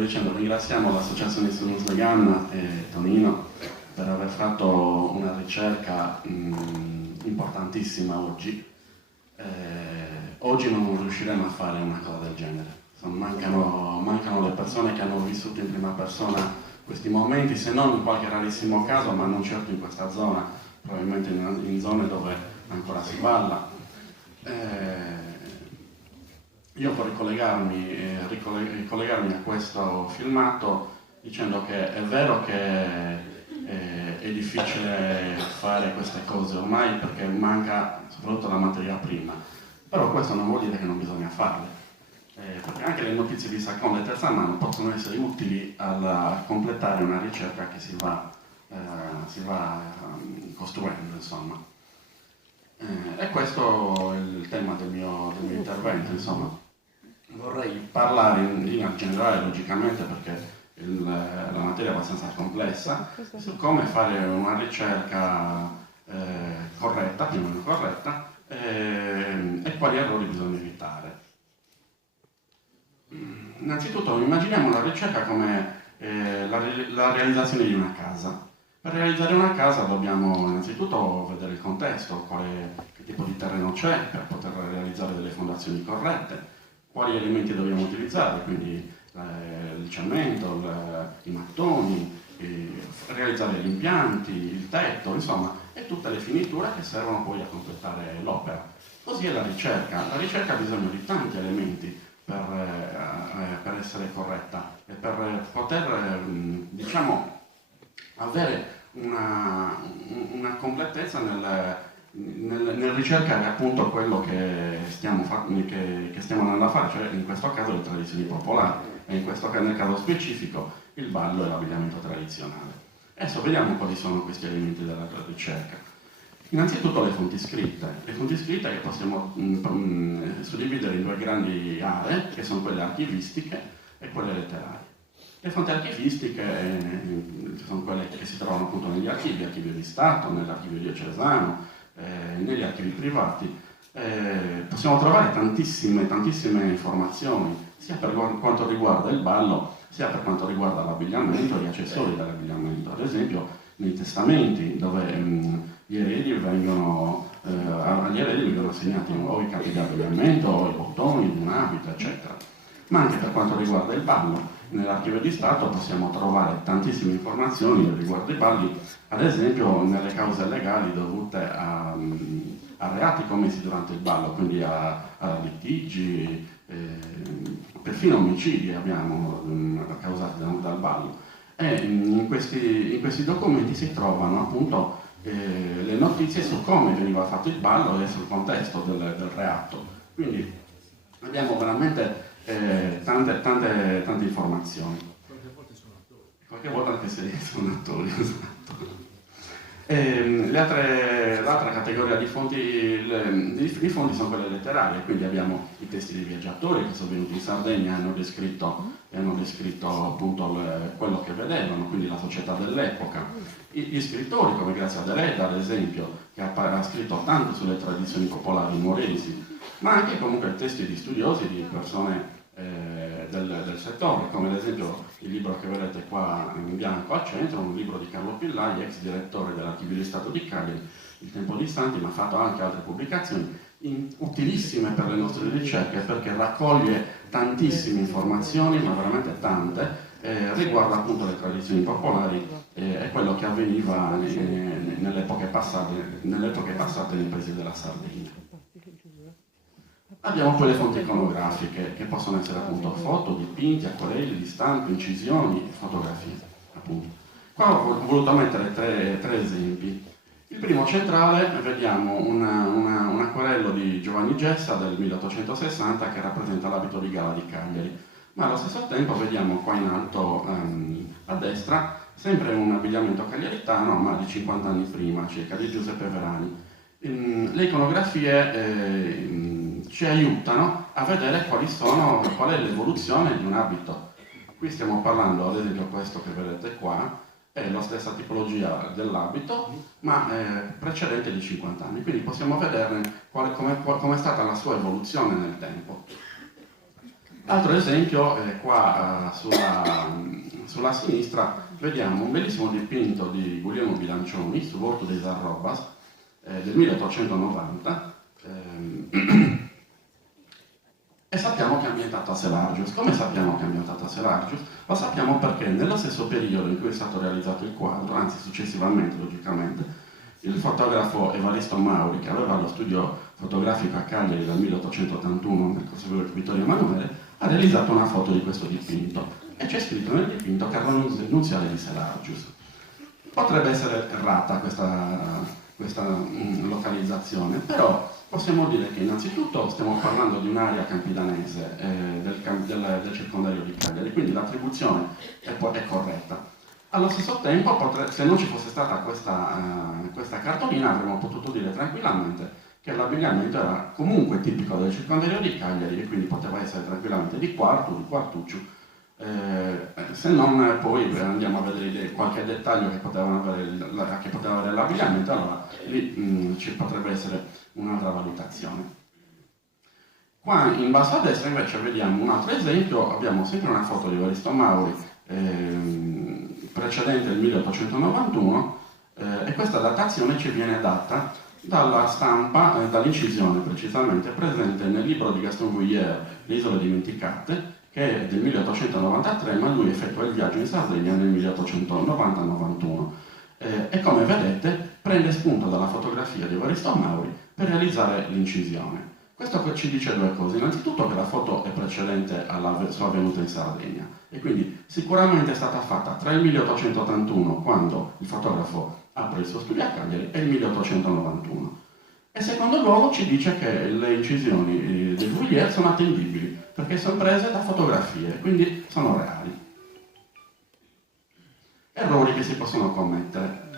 dicendo, ringraziamo l'Associazione Students Vegan e Tonino per aver fatto una ricerca importantissima oggi. Oggi non riusciremo a fare una cosa del genere. Mancano le persone che hanno vissuto in prima persona questi momenti, se non in qualche rarissimo caso, ma non certo in questa zona, probabilmente in zone dove ancora si balla. Io vorrei ricollegarmi a questo filmato dicendo che è vero che è difficile fare queste cose ormai perché manca soprattutto la materia prima, però questo non vuol dire che non bisogna farle, perché anche le notizie di seconda e terza mano possono essere utili a completare una ricerca che si va costruendo, insomma. E questo è il tema del mio intervento, insomma. Vorrei parlare in generale, logicamente, perché la materia è abbastanza complessa, su come fare una ricerca corretta, più o meno corretta, e quali errori bisogna evitare. Innanzitutto immaginiamo una ricerca come la realizzazione di una casa. Per realizzare una casa dobbiamo innanzitutto vedere il contesto, che tipo di terreno c'è per poter realizzare delle fondazioni corrette, quali elementi dobbiamo utilizzare, quindi il cemento, i mattoni, realizzare gli impianti, il tetto, insomma, e tutte le finiture che servono poi a completare l'opera. Così è la ricerca. La ricerca ha bisogno di tanti elementi per essere corretta e per poter, diciamo, avere una completezza nel ricercare appunto quello che stiamo andando a fare, cioè in questo caso le tradizioni popolari, e nel caso specifico il ballo e l'abbigliamento tradizionale. Adesso vediamo quali sono questi elementi della ricerca. Innanzitutto le fonti scritte che possiamo suddividere in due grandi aree, che sono quelle archivistiche e quelle letterarie. Le fonti archivistiche sono quelle che si trovano appunto negli archivi di Stato, nell'archivio diocesano, negli archivi privati. Possiamo trovare tantissime informazioni, sia per quanto riguarda il ballo, sia per quanto riguarda l'abbigliamento e gli accessori dell'abbigliamento. Ad esempio nei testamenti, dove agli eredi vengono assegnati o i capi di abbigliamento o i bottoni di un abito, eccetera. Ma anche per quanto riguarda il ballo, nell'archivio di Stato possiamo trovare tantissime informazioni riguardo i balli, ad esempio nelle cause legali dovute a reati commessi durante il ballo, quindi a litigi, perfino omicidi abbiamo causati dal ballo. E in questi documenti si trovano appunto le notizie su come veniva fatto il ballo e sul contesto del reato. Quindi abbiamo veramente tante informazioni. Qualche volta anche se sono attori, esatto. L'altra categoria di fonti sono quelle letterarie, quindi abbiamo i testi dei viaggiatori che sono venuti in Sardegna e hanno descritto appunto quello che vedevano, quindi la società dell'epoca. Gli scrittori come Grazia Deledda, ad esempio, che ha scritto tanto sulle tradizioni popolari nuoresi, ma anche comunque testi di studiosi, di persone del settore, come ad esempio il libro che vedete qua in bianco al centro, un libro di Carlo Pillai, ex direttore dell'Archivio di Stato di Cagliari, Il Tempo di Santi, ma ha fatto anche altre pubblicazioni utilissime per le nostre ricerche, perché raccoglie tantissime informazioni, ma veramente tante, riguardo appunto le tradizioni popolari e quello che avveniva nelle epoche passate nei paesi della Sardegna. Abbiamo poi le fonti iconografiche, che possono essere appunto foto, dipinti, acquarelli, stampe, incisioni, fotografie, appunto. Qua ho voluto mettere tre esempi. Il primo centrale, vediamo un acquarello di Giovanni Gessa del 1860 che rappresenta l'abito di gala di Cagliari, ma allo stesso tempo vediamo qua in alto a destra sempre un abbigliamento cagliaritano, ma di 50 anni prima, circa, di Giuseppe Verani. Le iconografie ci aiutano a vedere qual è l'evoluzione di un abito. Qui stiamo parlando, ad esempio, questo che vedete qua, è la stessa tipologia dell'abito, ma precedente di 50 anni, quindi possiamo vederne come è stata la sua evoluzione nel tempo. Altro esempio, qua sulla sinistra vediamo un bellissimo dipinto di Guglielmo Bilancioni sull'Orto dei Zarrobas del 1890 e sappiamo che è ambientato a Selargius. Come sappiamo che è ambientato a Selargius? Lo sappiamo perché nello stesso periodo in cui è stato realizzato il quadro, anzi successivamente logicamente, il fotografo Evaristo Mauri, che aveva lo studio fotografico a Cagliari dal 1881 nel Conservatorio di Vittorio Emanuele, ha realizzato una foto di questo dipinto e c'è scritto nel dipinto Carlo Nuziale di Selargius. Potrebbe essere errata questa localizzazione, però possiamo dire che innanzitutto stiamo parlando di un'area campidanese del circondario di Cagliari, quindi l'attribuzione è corretta. Allo stesso tempo, se non ci fosse stata questa cartolina, avremmo potuto dire tranquillamente che l'abbigliamento era comunque tipico del circondario di Cagliari e quindi poteva essere tranquillamente di quarto, di quartuccio, se non poi andiamo a vedere qualche dettaglio che poteva avere l'abbigliamento, allora lì ci potrebbe essere un'altra valutazione. Qua in basso a destra invece vediamo un altro esempio, abbiamo sempre una foto di Evaristo Mauri precedente il 1891 e questa datazione ci viene data dalla stampa, dall'incisione precisamente presente nel libro di Gaston Vuillard, Le Isole Dimenticate, che è del 1893, ma lui effettua il viaggio in Sardegna nel 1890-91 e come vedete prende spunto dalla fotografia di Evaristo Mauri per realizzare l'incisione. Questo ci dice due cose. Innanzitutto che la foto è precedente alla sua venuta in Sardegna e quindi sicuramente è stata fatta tra il 1881, quando il fotografo apre il suo studio a Cagliari, e il 1891. E secondo luogo ci dice che le incisioni di Vuillard sono attendibili perché sono prese da fotografie, quindi sono reali. Errori che si possono commettere.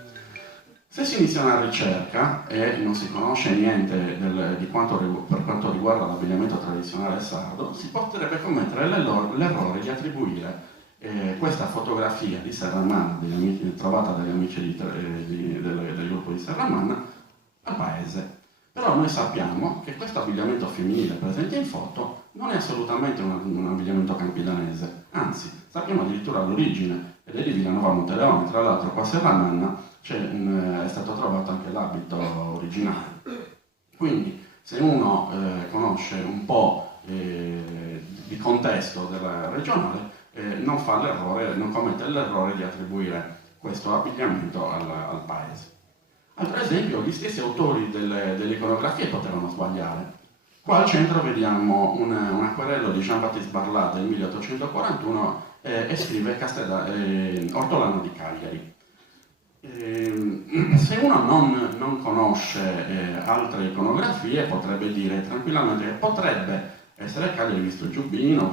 Se si inizia una ricerca e non si conosce niente per quanto riguarda l'abbigliamento tradizionale sardo, si potrebbe commettere l'errore di attribuire questa fotografia di Serramanna, trovata dagli amici del gruppo di Serramanna, al paese. Però noi sappiamo che questo abbigliamento femminile presente in foto non è assolutamente un abbigliamento campidanese, anzi, sappiamo addirittura l'origine, ed è di Villanova Monteleone. Tra l'altro qua a Serramanna è stato trovato anche l'abito originale. Quindi se uno conosce un po' di contesto regionale, non commette l'errore di attribuire questo abbigliamento al paese. Altro esempio, gli stessi autori delle iconografie potevano sbagliare. Qua al centro vediamo un acquerello di Jean-Baptiste Barlat del 1841 e scrive Ortolano di Cagliari. Se uno non conosce altre iconografie potrebbe dire tranquillamente che potrebbe essere Cagliari visto il giubbino,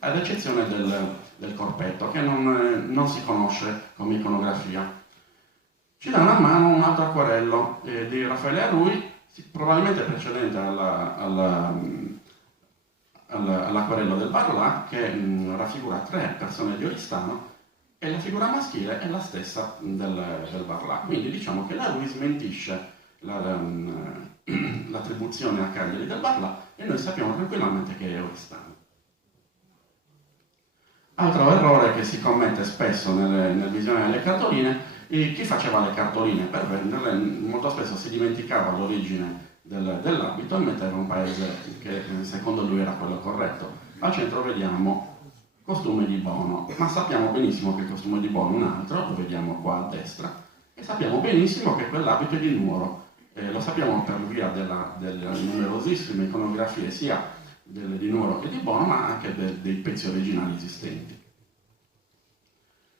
ad eccezione del corpetto che non si conosce come iconografia. Ci dà una mano un altro acquerello di Raffaele Arrui, probabilmente precedente all'acquerello del Barlat, che raffigura 3 persone di Oristano, e la figura maschile è la stessa del Barlat. Quindi diciamo che l'Arrui smentisce l'attribuzione a Cagliari del Barlat e noi sappiamo tranquillamente che è Oristano. Altro errore che si commette spesso nel visione delle cartoline: chi faceva le cartoline per venderle molto spesso si dimenticava l'origine dell'abito e metteva un paese che secondo lui era quello corretto. Al centro vediamo costume di Bono, ma sappiamo benissimo che il costume di Bono è un altro, lo vediamo qua a destra, e sappiamo benissimo che quell'abito è di Nuoro. Lo sappiamo per via delle numerosissime iconografie sia di Nuoro che di Bono, ma anche dei pezzi originali esistenti.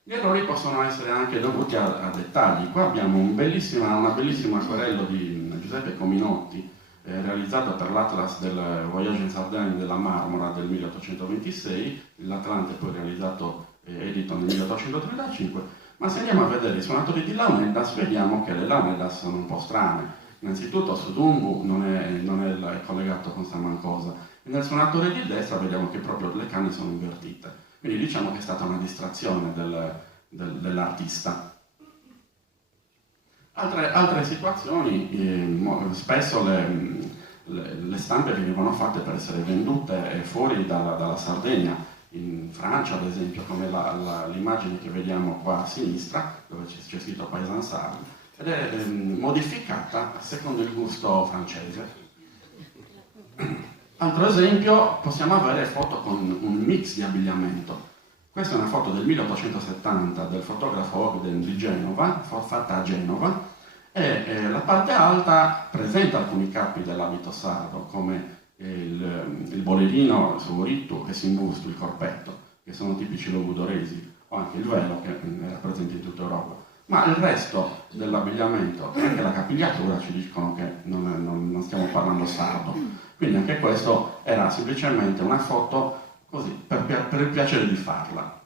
Gli errori possono essere anche dovuti a dettagli. Qua abbiamo una bellissima acquerello di Giuseppe Cominotti, realizzato per l'Atlas del Voyage in Sardaigne della Marmora del 1826, l'Atlante poi realizzato edito nel 1835, ma se andiamo a vedere i suonatori di Launeddas vediamo che le Launeddas sono un po' strane. Innanzitutto Sudumbu non è collegato con Samancosa, e nel suonatore di destra vediamo che proprio le canne sono invertite. Quindi diciamo che è stata una distrazione dell'artista. Altre situazioni, spesso le stampe venivano fatte per essere vendute fuori dalla Sardegna, in Francia ad esempio, come l'immagine che vediamo qua a sinistra, dove c'è scritto Paysan Sarde, ed è modificata secondo il gusto francese. Altro esempio, possiamo avere foto con un mix di abbigliamento. Questa è una foto del 1870 del fotografo Ogden di Genova, fatta a Genova, e la parte alta presenta alcuni capi dell'abito sardo, come il bolerino su ritto e simbusto, il corpetto, che sono tipici logudoresi, o anche il velo, che era presente in tutta Europa. Ma il resto dell'abbigliamento e anche la capigliatura ci dicono che non stiamo parlando sardo. Quindi anche questo era semplicemente una foto così, per il piacere di farla.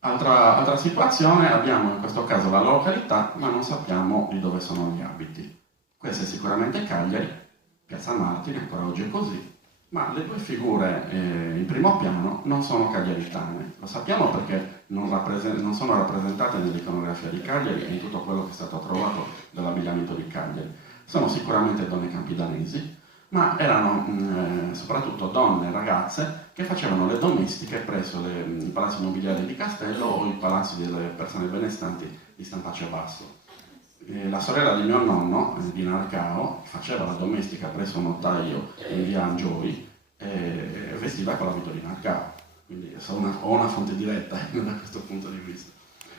Altra situazione, abbiamo in questo caso la località, ma non sappiamo di dove sono gli abiti. Questa è sicuramente Cagliari, Piazza Martiri, ancora oggi è così, ma le due figure in primo piano non sono cagliaritane. Lo sappiamo perché non sono rappresentate nell'iconografia di Cagliari e in tutto quello che è stato trovato dell'abbigliamento di Cagliari. Sono sicuramente donne campidanesi, ma erano soprattutto donne, ragazze, che facevano le domestiche presso i palazzi nobiliari di Castello o i palazzi delle persone benestanti di Stampaccio Basso. La sorella di mio nonno, di Narcao, faceva la domestica presso un notaio in via Angioi e vestiva con l'abito di Narcao. Quindi ho una fonte diretta da questo punto di vista.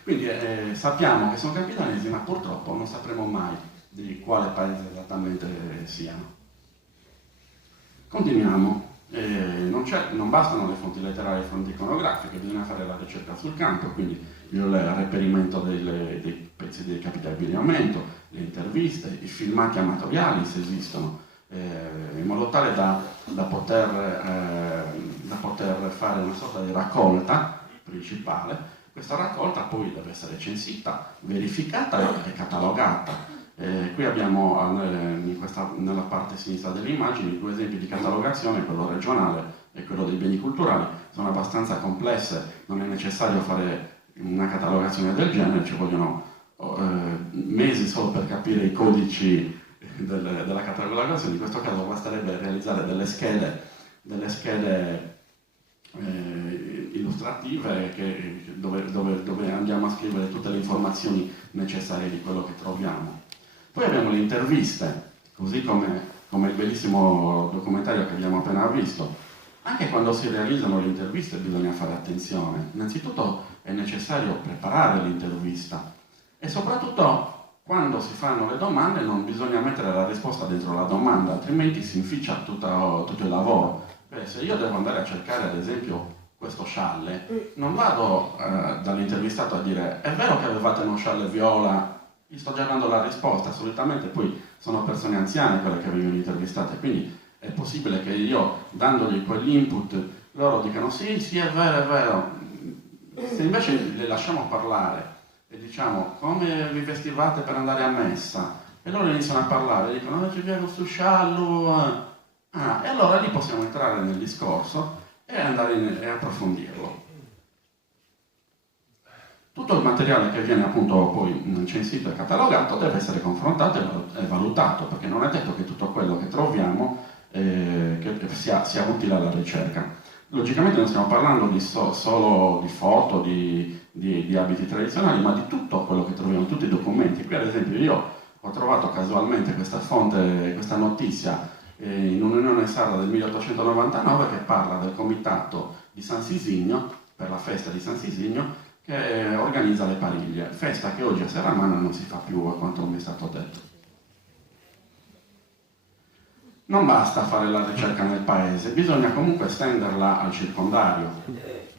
Quindi sappiamo che sono campidanesi, ma purtroppo non sapremo mai di quale paese esattamente siano. Continuiamo. Non bastano le fonti letterarie e le fonti iconografiche, bisogna fare la ricerca sul campo, quindi il reperimento dei pezzi dei capi di abbigliamento, le interviste, i filmati amatoriali se esistono, in modo tale da poter fare una sorta di raccolta principale. Questa raccolta poi deve essere censita, verificata e catalogata. Qui abbiamo nella parte sinistra delle immagini due esempi di catalogazione, quello regionale e quello dei beni culturali. Sono abbastanza complesse, non è necessario fare una catalogazione del genere, ci vogliono mesi solo per capire i codici della catalogazione. In questo caso basterebbe realizzare delle schede illustrative dove andiamo a scrivere tutte le informazioni necessarie di quello che troviamo. Poi abbiamo le interviste, così come il bellissimo documentario che abbiamo appena visto. Anche quando si realizzano le interviste bisogna fare attenzione. Innanzitutto è necessario preparare l'intervista e soprattutto quando si fanno le domande non bisogna mettere la risposta dentro la domanda, altrimenti si inficia tutto il lavoro. Se io devo andare a cercare ad esempio questo scialle, non vado dall'intervistato a dire è vero che avevate uno scialle viola? Gli sto già dando la risposta. Solitamente poi sono persone anziane quelle che vengono intervistate, quindi è possibile che io, dandogli quell'input, loro dicano sì, è vero, è vero. Se invece le lasciamo parlare e diciamo come vi vestivate per andare a messa, e loro iniziano a parlare, dicono ci viene questo sciallo, e allora lì possiamo entrare nel discorso e andare e approfondirlo. Tutto il materiale che viene appunto poi censito e catalogato deve essere confrontato e valutato, perché non è detto che tutto quello che troviamo che sia utile alla ricerca. Logicamente non stiamo parlando solo di foto, di abiti tradizionali, ma di tutto quello che troviamo, tutti i documenti. Qui ad esempio io ho trovato casualmente questa fonte, questa notizia in un'unione sarda del 1899 che parla del comitato di San Sisigno, per la festa di San Sisigno, che organizza le pariglie, festa che oggi a Serramanna non si fa più, a quanto mi è stato detto. Non basta fare la ricerca nel paese, bisogna comunque estenderla al circondario,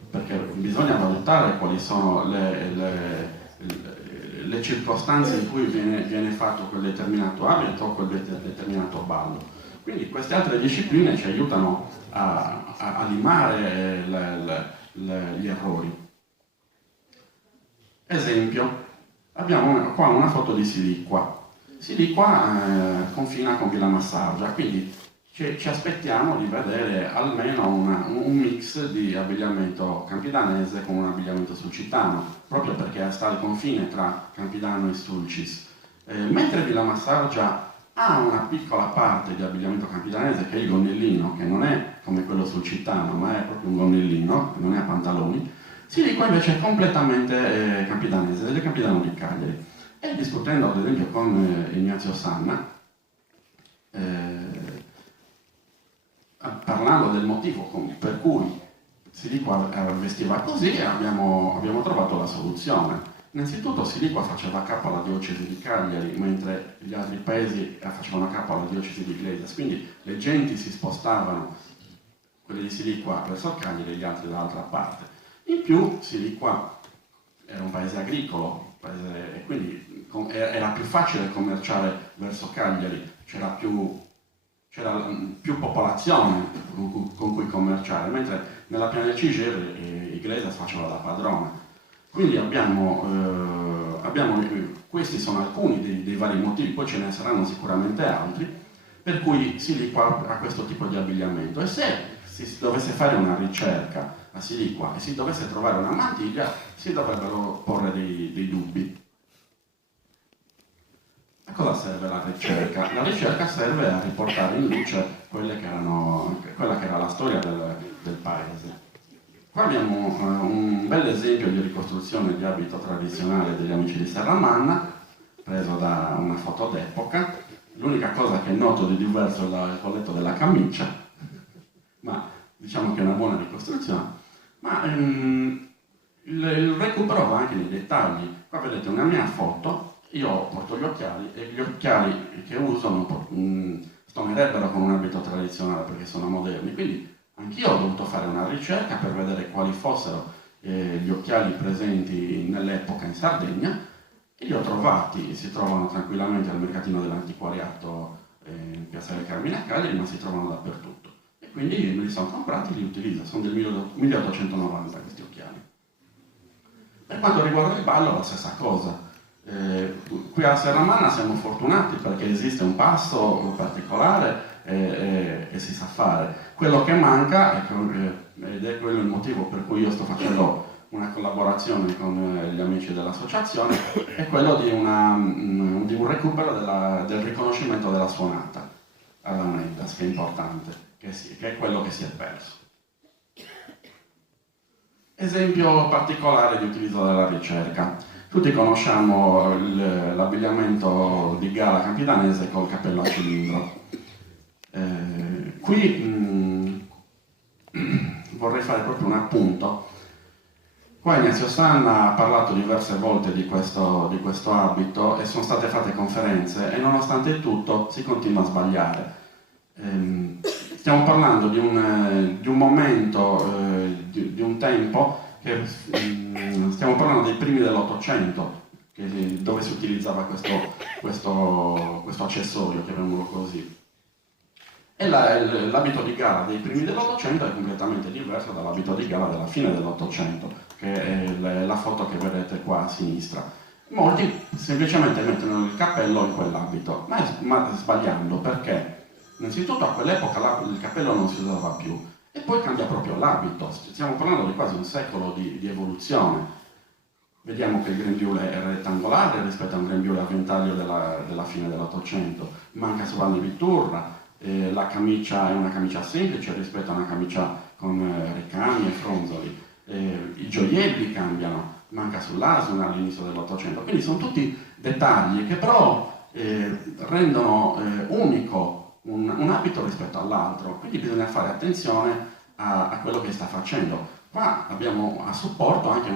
perché bisogna valutare quali sono le circostanze in cui viene fatto quel determinato abito o quel determinato ballo. Quindi queste altre discipline ci aiutano a limare gli errori. Esempio, abbiamo qua una foto di Siliqua. Siliqua confina con Villa Massargia, quindi ci aspettiamo di vedere almeno un mix di abbigliamento campidanese con un abbigliamento sulcitano, proprio perché sta al confine tra Campidano e Sulcis. Mentre Villa Massargia ha una piccola parte di abbigliamento campidanese che è il gonnellino, che non è come quello sul Cittano, ma è proprio un gonnellino, che non è a pantaloni. Siliqua invece è completamente campidanese, del Campidano di Cagliari. E discutendo ad esempio con Ignazio Sanna, parlando del motivo per cui Siliqua vestiva così, abbiamo trovato la soluzione. Innanzitutto Siliqua faceva capo alla diocesi di Cagliari, mentre gli altri paesi facevano capo alla diocesi di Iglesias, quindi le genti si spostavano, quelli di Siliqua verso Cagliari e gli altri dall'altra parte. In più Siliqua era un paese agricolo, e quindi era più facile commerciare verso Cagliari, c'era più popolazione con cui commerciare, mentre nella piana del Cigir Iglesias faceva da padrona. Quindi questi sono alcuni dei vari motivi, poi ce ne saranno sicuramente altri, per cui Siliqua ha questo tipo di abbigliamento. E se si dovesse fare una ricerca a Siliqua e si dovesse trovare una mantiglia, si dovrebbero porre dei dubbi. A cosa serve la ricerca? La ricerca serve a riportare in luce quella che era la storia del paese. Qua abbiamo un bel esempio di ricostruzione di abito tradizionale degli amici di Serramanna, preso da una foto d'epoca. L'unica cosa che noto di diverso è il colletto della camicia, ma diciamo che è una buona ricostruzione. Ma il recupero va anche nei dettagli. Qua vedete una mia foto. Io porto gli occhiali e gli occhiali che uso stonerebbero con un abito tradizionale perché sono moderni, quindi anch'io ho dovuto fare una ricerca per vedere quali fossero gli occhiali presenti nell'epoca in Sardegna e li ho trovati, si trovano tranquillamente al mercatino dell'antiquariato in Piazza del Carmine a Cagliari, ma si trovano dappertutto. E quindi me li sono comprati e li utilizzo, sono del 1890 questi occhiali. Per quanto riguarda il ballo, la stessa cosa. Qui a Serramanna siamo fortunati perché esiste un passo particolare e si sa fare. Quello che manca, ed è quello il motivo per cui io sto facendo una collaborazione con gli amici dell'associazione, è quello di un recupero del riconoscimento della suonata alla Neddas, che è importante, che è quello che si è perso. Esempio particolare di utilizzo della ricerca. Tutti conosciamo l'abbigliamento di gala campidanese col cappello a cilindro. Qui vorrei fare proprio un appunto. Qua Ignazio Sanna ha parlato diverse volte di questo abito e sono state fatte conferenze e nonostante tutto si continua a sbagliare. Stiamo parlando di un momento, di un tempo che stiamo parlando dei primi dell'Ottocento, dove si utilizzava questo accessorio, chiamiamolo così. E l'abito di gala dei primi dell'Ottocento è completamente diverso dall'abito di gala della fine dell'Ottocento, che è la foto che vedete qua a sinistra. Molti semplicemente mettono il cappello in quell'abito, ma sbagliando, perché innanzitutto a quell'epoca il cappello non si usava più. E poi cambia proprio l'abito, stiamo parlando di quasi un secolo di evoluzione. Vediamo che il grembiule è rettangolare rispetto a un grembiule a ventaglio della fine dell'Ottocento, manca sovrani di turra, la camicia è una camicia semplice rispetto a una camicia con ricami e fronzoli, i gioielli cambiano, manca sull'asino all'inizio dell'Ottocento, quindi sono tutti dettagli che però rendono unico un abito rispetto all'altro, quindi bisogna fare attenzione a quello che sta facendo. Qua abbiamo a supporto anche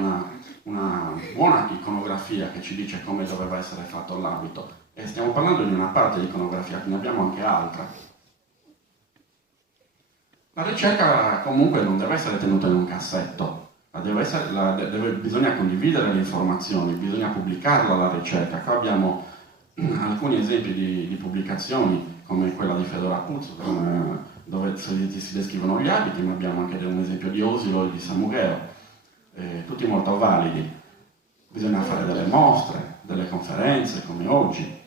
una buona iconografia che ci dice come doveva essere fatto l'abito e stiamo parlando di una parte di iconografia, ne abbiamo anche altra. La ricerca comunque non deve essere tenuta in un cassetto, bisogna condividere le informazioni, bisogna pubblicarla la ricerca. Qua abbiamo alcuni esempi di pubblicazioni come quella di Fedora Puzzo, dove si descrivono gli abiti, ma abbiamo anche un esempio di Osilo e di Samugheo, tutti molto validi. Bisogna fare delle mostre, delle conferenze come oggi,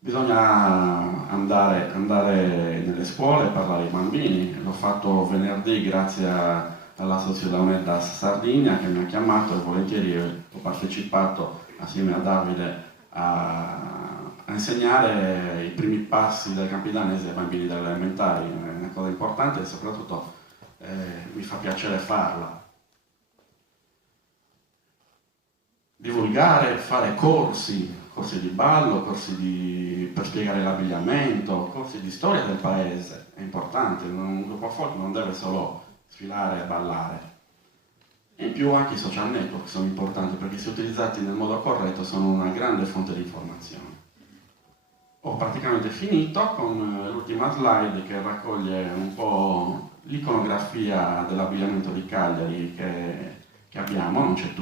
bisogna andare nelle scuole e parlare ai bambini. L'ho fatto venerdì grazie alla Società Neddas Sardegna che mi ha chiamato e volentieri ho partecipato assieme a Davide a insegnare i primi passi del campidanese ai bambini delle elementari. È una cosa importante e soprattutto mi fa piacere farla. Divulgare, fare corsi di ballo, per spiegare l'abbigliamento, corsi di storia del paese, è importante, un gruppo folk non deve solo sfilare e ballare. E in più anche i social network sono importanti perché se utilizzati nel modo corretto sono una grande fonte di informazione. Ho praticamente finito con l'ultima slide che raccoglie un po' l'iconografia dell'abbigliamento di Cagliari che abbiamo, non c'è